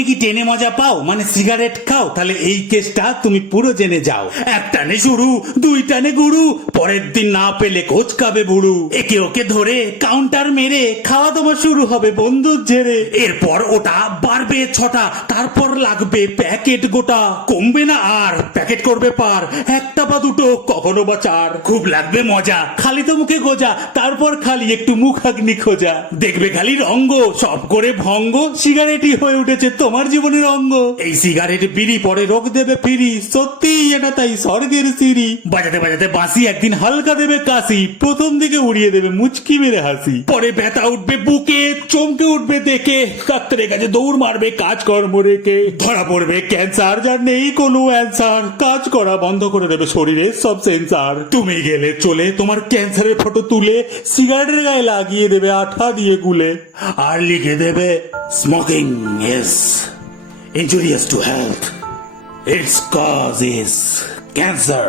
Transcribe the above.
তুমি কি টেনে মজা পাও, মানে সিগারেট খাও? তাহলে এই কেসটা তুমি পুরো জেনে যাও। এক টানে শুরু, দুই টানে গুরু, পরের দিন না পেলে কোচকাবে বুড়ু। একে ওকে ধরে কাউন্টার মেরে খাওয়া তোমার শুরু হবে বন্ধুর ঝেড়ে। এরপর ওটা বাড়বে 6টা, তারপর লাগবে প্যাকেট গোটা। কমবে না আর, প্যাকেট করবে পার, একটা বা দুটো কখনো বা 4। খুব লাগবে মজা, খালি তো মুখে গোজা, তারপর খালি একটু মুখাগ্নি খোঁজা। দেখবে খালি রঙ্গ, সব করে ভঙ্গ, সিগারেটই হয়ে উঠেছে তোমার জীবনের অঙ্গ। এই সিগারেট বিড়ি পরে রোগ দেবে ফিরি, সত্যি এটা তাই স্বর্গের সিঁড়ি। বাজাতে বাজাতে বাঁশি একদিন হালকা দেবে কাশি, প্রথম দিকে উড়িয়ে দেবে মুচকি মেরে হাসি। পরে ব্যথা উঠবে বুকে, চমকে উঠবে দেখে, ডাক্তারের কাছে দৌড় মারবে কাজকর্ম রেখে। ধরা পড়বে ক্যান্সার, যার নেই কোনো অ্যান্সার, কাজ করা বন্ধ করে দেবে শরীরের সব সেন্সার। তুমি গেলে চলে তোমার ক্যান্সারের ফটো তুলে সিগারেটের গায়ে লাগিয়ে দেবে আঠা দিয়ে গুলে, আর লিখে দেবে smoking is injurious to health. Its cause is cancer.